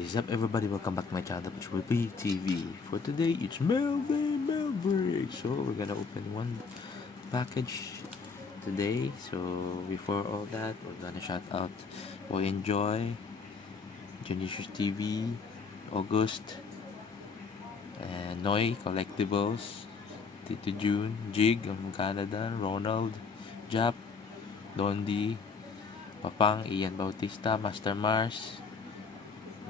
What is up, everybody? Welcome back to my channel, Triple TV. For today, it's Melvin Melbrick. So we're gonna open one package today. So before all that, we're gonna shout out or enjoy Genesius TV, August, and Noi Collectibles, Tito June, Jig from Canada, Ronald, Jap, Dondi, Papang, Ian Bautista, Master Mars,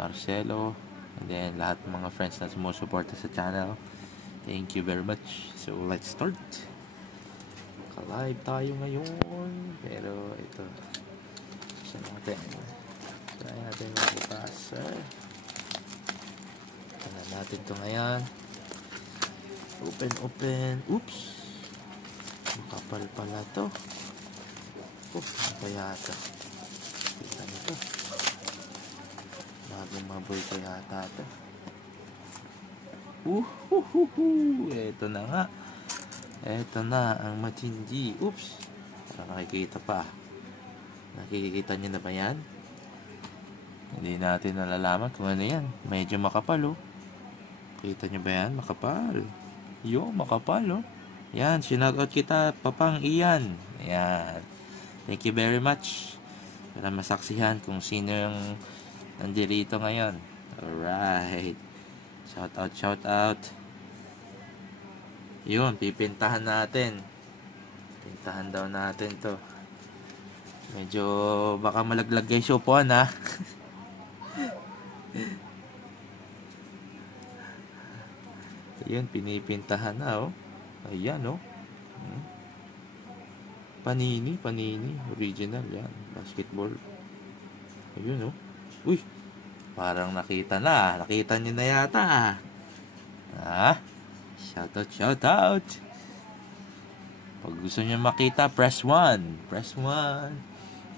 Marcelo, and then lahat ng mga friends na sumusuporta sa channel. Thank you very much. So let's start. Ka-live tayo ngayon. Pero ito, saan natin? Try natin mag-pasa. Tignan natin ito ngayon. Open. Oops. Makapal pala to. Ano kaya ito? Kita nito. Bagong maboy ko yata ito. Ito na nga. Ito na ang matindi. Oops. Para nakikita pa. Nakikita nyo na ba yan? Hindi natin nalalaman kung ano yan. Medyo makapal, oh. Kita nyo ba yan? Makapal. Makapal, oh. Yan, shoutout kita, Papang Ian. Yan. Thank you very much. Para masaksihan kung sino yung nandirito ngayon. Alright. Shout out. Yun, pipintahan natin. Pintahan daw natin to. Medyo baka malaglag guys yung upuan, ha. Ayan, pinipintahan na, oh. Ayan, oh. Panini. Original, yan. Basketball. Ayun, oh. Uy, parang nakita na. Nakita nyo na yata. Shoutout. Pag gusto nyo makita, press 1.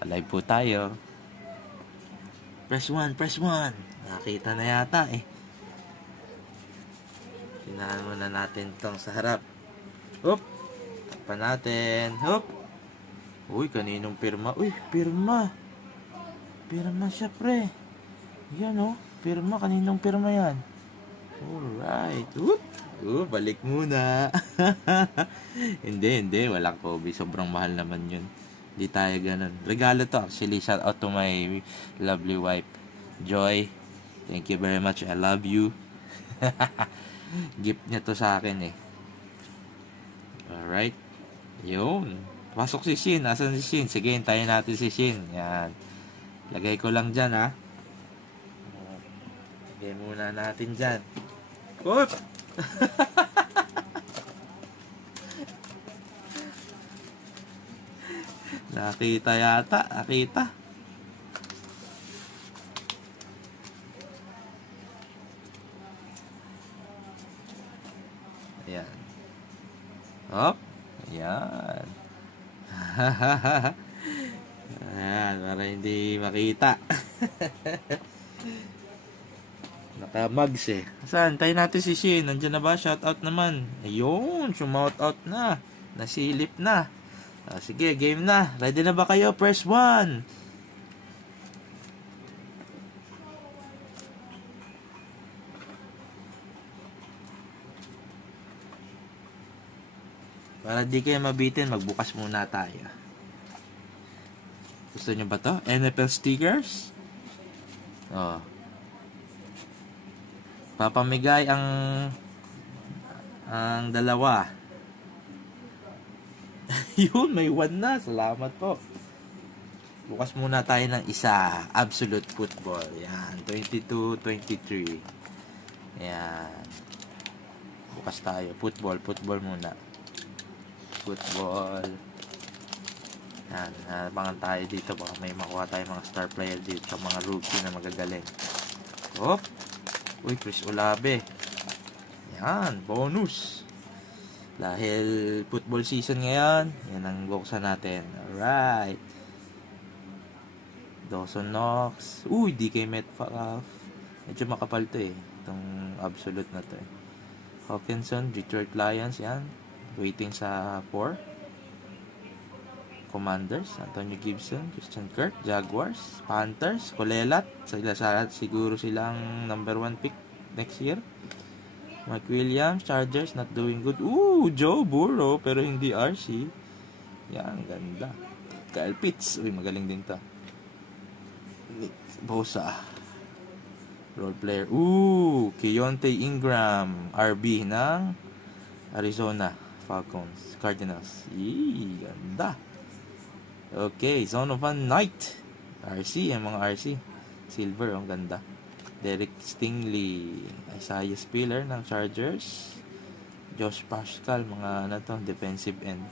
Alive po tayo. Press 1. Nakita na yata, eh. Tinahan muna natin tong sa harap. Hop. Tapan natin. Hop. Uy, kaninong pirma? Uy, pirma. Pirma siya, pre. Yan, oh. Pirma. Kaninong pirma yan? Alright. Balik muna. Hindi. Walang Kobe. Sobrang mahal naman yun. Hindi tayo ganun. Regalo to, actually. Shout out to my lovely wife, Joy. Thank you very much. I love you. Gift niya to sa akin, eh. Alright. Yun. Pasok si Shin. Asan si Shin? Sige, hintayin natin si Shin. Yan. Lagay ko lang dyan, ha. Lagay muna natin dyan. Oop! Nakita yata. Ayan. Hop. Ayan. Ayan, para hindi makita. Naka-mugs, eh. Saan? Tayo natin si Shin. Nandiyan na ba? Shoutout naman. Ayun, sumoutout na. Nasilip na. Sige, game na. Ready na ba kayo? Press 1. Para di kayo mabitin, magbukas muna tayo. Gusto nyo ba to? NFL stickers? Oh. Papamigay ang dalawa. Yun, may 1 na. Salamat po. Bukas muna tayo ng isa. Absolute Football. Yan. 22-23. Yan. Bukas tayo. Football muna. Football. Yan. Nabangan tayo dito. Baka may makuha tayo mga star player dito sa mga rookie na magagaling. Hop. Uy, Chris Olave. Yan. Bonus. Dahil football season ngayon, yan ang buksan natin. Alright. Dawson Knox. Uy, DK Metcalf. Medyo makapal to, eh. Itong absolute na to, eh. Hawkinson, Detroit Lions. Yan. Waiting sa 4. Commanders, Antonio Gibson, Christian Kirk, Jaguars, Panthers, Colelat, siguro silang number 1 pick next year. Mike Williams, Chargers, not doing good. Joe Burrow, pero hindi RC. Yan, ganda. Kyle Pitts, magaling din to. Nick Bosa, role player. Keontae Ingram, RB ng Arizona Falcons, Cardinals. Ganda. Okay, Son of a Knight, RC, ang mga RC. Silver, ang ganda. Derek Stingley, Isaiah Spiller ng Chargers. Josh Pascal, mga defensive end.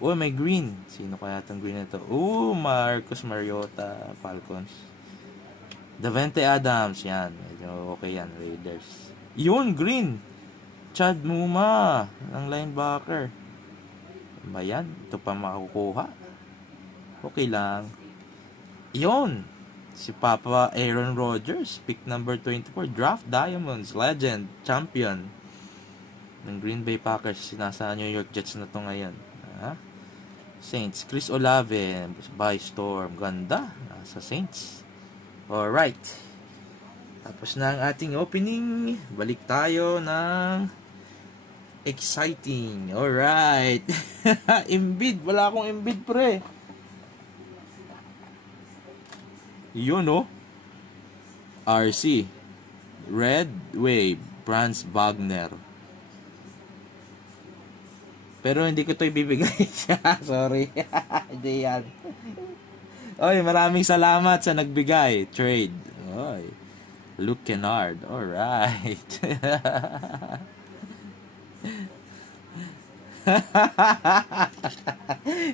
May green. Sino kaya itong green na ito? Marcus Mariota, Falcons. Davante Adams, yan. Medyo okay yan, Raiders. Green. Chad Muma, ng linebacker. Ba yan? Ito pa makukuha. Okay lang. Si Papa Aaron Rodgers, pick number 24, draft Diamonds, legend, champion ng Green Bay Packers. Nasa New York Jets na to ngayon. Saints, Chris Olave, by Storm, ganda, nasa Saints. Alright, tapos na ang ating opening. Balik tayo ng exciting. Alright. Embiid, wala akong Embiid, pre. RC, Red Wave, Franz Wagner. Pero hindi ko to ibibigay siya. Sorry. Hindi yan. Maraming salamat sa nagbigay. Trade. Luke Kennard. Alright.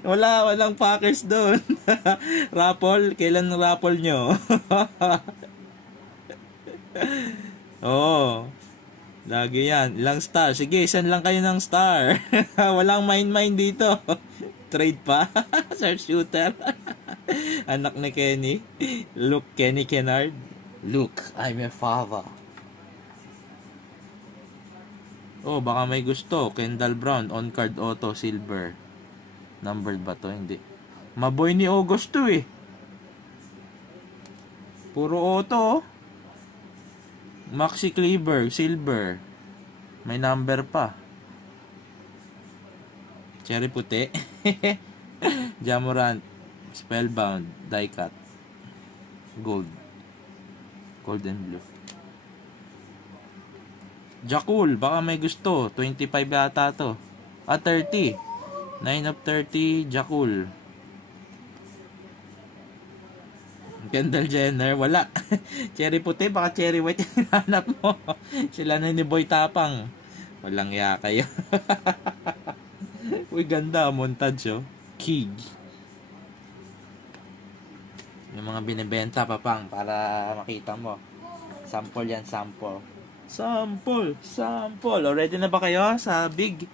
Walang Packers doon. Raffle, kailan raffle nyo? Lagi yan. Ilang star? Sige, isan lang kayo ng star. Walang mine dito. Trade pa. Shooter. Anak ni Kenny. Kenny Kennard. Luke, I'm your father. Baka may gusto. Kendall Brown, on-card auto, silver. Numbered ba to? Hindi. Maboy ni August to eh. Puro auto. Maxi Kleber, silver. May number pa. Cherry puti. Jamorant, Spellbound, die-cut. Gold and blue. Jakul, baka may gusto. 25 yata to. 30. 9 of 30, Jakul. Kendall Jenner, wala. Cherry puti, baka cherry white yung hanap mo. Sila na ni Boy Tapang. Walang ya kayo. Ganda. Montage, Kig. Yung mga binibenta, Papang, para makita mo. Sample yan, sample. Sample. Ready na ba kayo sa big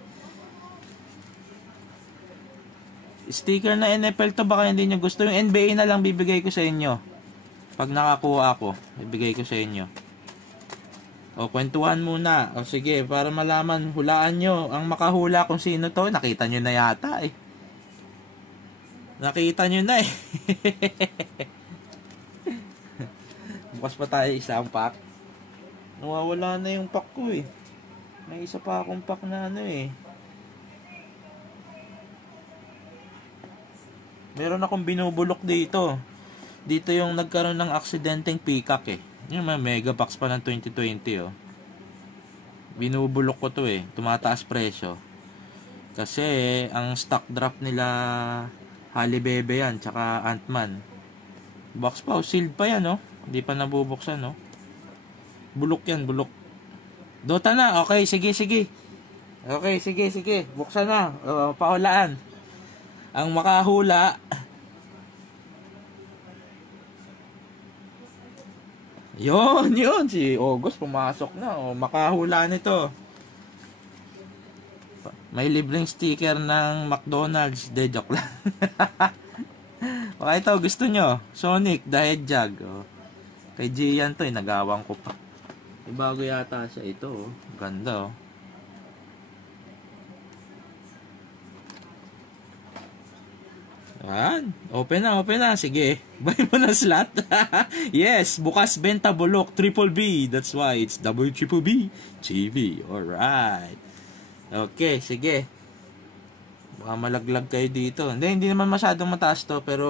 sticker na NFL to? Baka hindi nyo gusto. Yung NBA na lang bibigay ko sa inyo. Pag nakakuha ako, bibigay ko sa inyo. Kwentuhan muna. Sige, para malaman, hulaan nyo. Ang makahula kung sino to, nakita nyo na yata eh. Nakita nyo na eh. Bukas pa tayo isang pack. Nawawala na yung pack ko eh. May isa pa akong pack na Meron akong binubulok dito. Dito yung nagkaroon ng aksidenteng peacock eh. Yung may mega packs pa ng 2020 Binubulok ko to eh. Tumataas presyo. Kasi ang stock drop nila Halle Bebe yan, tsaka Ant-Man. Box pa, sealed pa yan Hindi pa nabubuksan Bulok yan, bulok. Dota na. Okay, sige. Okay, sige. Buksan na. Pahulaan. Ang makahula. Yun. Si August pumasok na. Makahula nito. May libreng sticker ng McDonald's. De joke lang. Okay, ito. Gusto nyo? Sonic the Hedgehog. Kay Gian to. Nagawang ko pa. Bago yata siya ito. Ganda Open na. Sige. Buy mo na slot. Yes, bukas benta bulok. Triple B. That's why it's WBBB TV. Alright. Okay, sige. Baka malaglag kayo dito. Hindi naman masyadong mataas to. Pero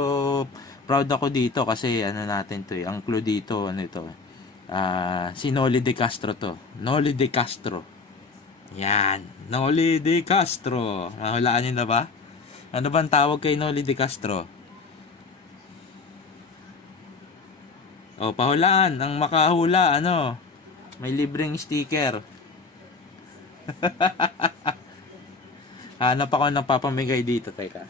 proud ako dito kasi ano natin to eh. Ang clue dito, ano ito. Si Noli De Castro to. Noli De Castro. Yan. Noli De Castro. Mahulaan nyo na ba? Ano bang tawag kay Noli De Castro? Pahulaan. Ang makahula, ano? May libreng sticker. Hanap ako ng papamigay dito. Teka.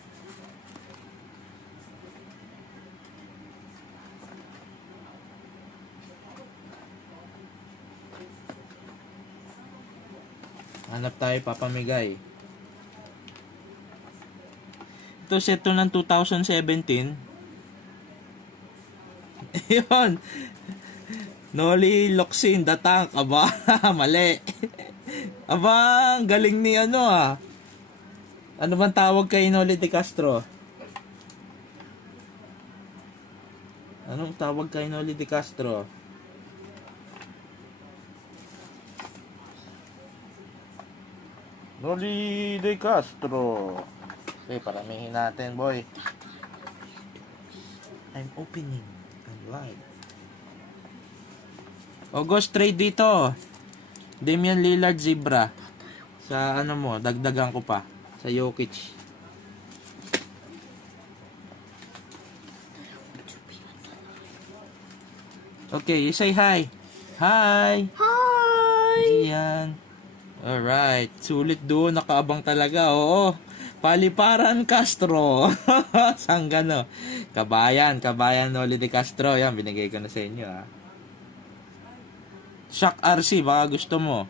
Hanap tayo papamigay. Ito set to ng 2017. Yun. Noli Locsin the Tank. Aba, mali. Aba, ang galing ni ano ah. Ano bang tawag kay Noli De Castro? Anong tawag kay Noli De Castro? Noli De Castro. Okay, paramihin natin, boy. I'm opening. I'm live. August trade dito. Damian Lillard Zebra. Sa ano mo, dagdagan ko pa. Sa Jokic. Okay, you say hi. Hi! Hi! Ayan. Alright. Sulit doon. Nakaabang talaga. Oo. Paliparan Castro. Sanggano. Kabayan Noli De Castro. Yan, binigay ko na sa inyo ha. Shock RC, baka gusto mo.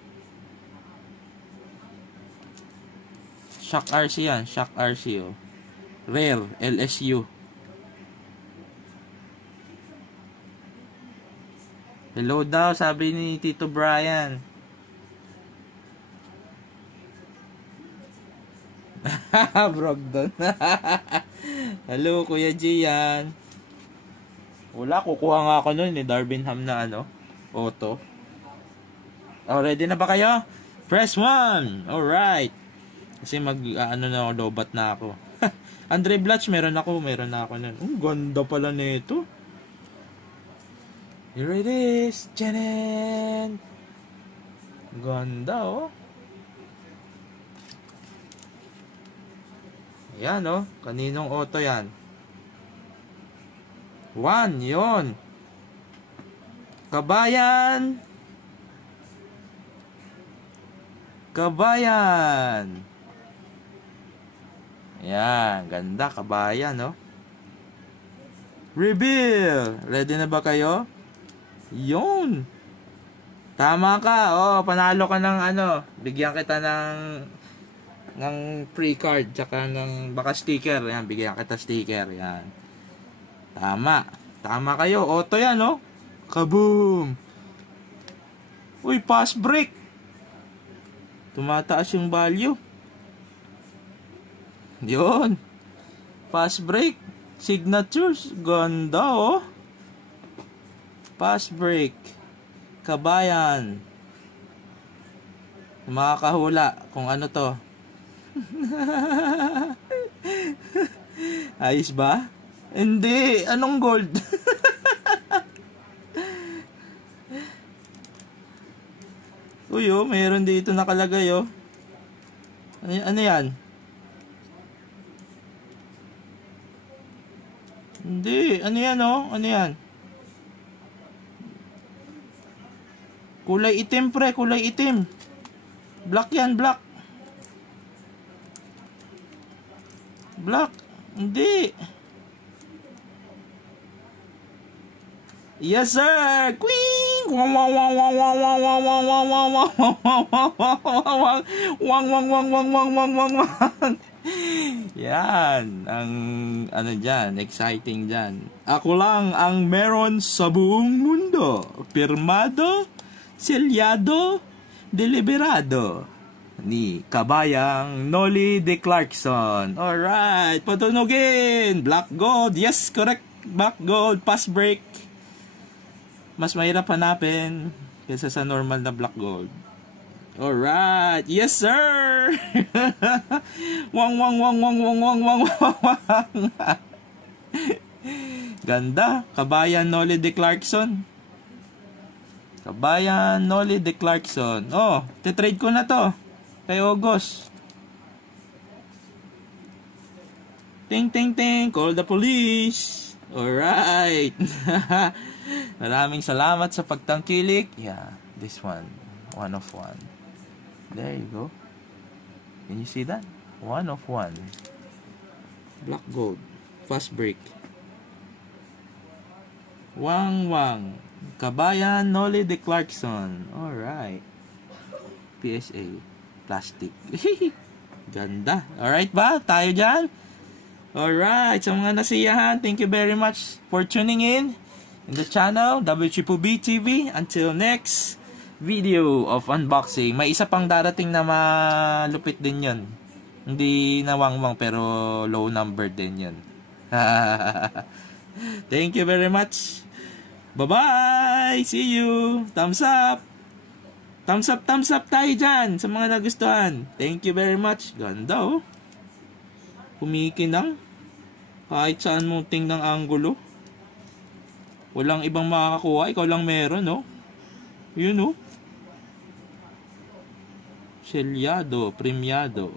Shock RC yan. Shock RC oh. Rare, LSU. Hello daw, sabi ni Tito Brian. Brogdon. Hello, Kuya Gian. Wala, kukuha nga ako nun ni Darvinham na ano, auto. Ready na ba kayo? Press 1. Alright. Kasi ano na ako, lobat na ako. Andre Blatch, meron na ako nun. Ganda pala nito. Here it is. Janet. Ganda oh. Ayan oh, kaninong auto yan? 1, yon. Kabayan. Ayan, ganda, Kabayan oh. Reveal. Ready na ba kayo? Yon. Tama ka. Panalo ka ng ano, bigyan kita ng free card tsaka ng baka sticker. Yan, bigyan kita sticker. Yan. Tama kayo. Auto yan, no? Kaboom! Uy, pass break. Tumataas yung value. Yun. Pass break. Signatures. Ganda, oh. Pass break. Kabayan. Makakahula kung ano to. Ayos ba? Hindi. Anong gold? Uy, mayroon dito nakalagay, oh. Ano yan? Hindi. Ano yan, oh? Ano yan? Kulay itim, pre. Kulay itim. Black yan, black. Black. Hindi. Yes, sir. Queen. Wang wang wang wang wang wang wang wang wang wang wang wang wang wang wang wang. Yan ang ano diyan, exciting diyan. Ako lang ang meron sa buong mundo. Pirmado, selyado, deliberado. ni kabayang Nolly De Clarkson. Alright, patunugin. Black gold. Yes, correct. Black gold. Pass break. Mas mahirap hanapin kaysa sa normal na black gold. Alright. Yes, sir. Wang, wang, wang, wang, wang, wang, wang, wang. Ganda. Kabayan Nolly De Clarkson. Kabayan Nolly De Clarkson. Oh, titrade ko na to. Kay August. Ting, ting, ting. Call the police. Alright. Maraming salamat sa pagtangkilik. Yeah, this one. 1 of 1. There you go. Can you see that? 1 of 1. Black gold. Fast break. Wang wang. Kabayan Nolly De Clarkson. Alright. PSA. Plastic. Ganda. Alright ba? Tayo dyan? Alright. Sa mga nasiyahan, thank you very much for tuning in the channel, WCPB TV. Until next video of unboxing. May isa pang darating na malupit din yun. Hindi na wang-wang pero low number din yun. Thank you very much. Bye-bye! See you! Thumbs up! Thumbs up tayo dyan sa mga nagustuhan. Thank you very much. Ganda oh. Kumikinang. Kahit saan mo tingnan anggulo. Walang ibang makakakuha. Ikaw lang meron oh. Yun oh. Selyado, premiado.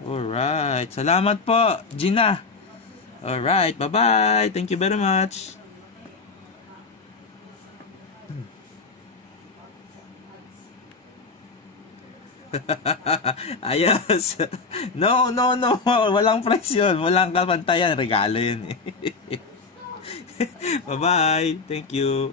Alright. Salamat po, Gina. Alright. Bye-bye. Thank you very much. Ayos. No. Walang price yun. Walang kapantayan. Regalo yun eh. Bye-bye. Thank you.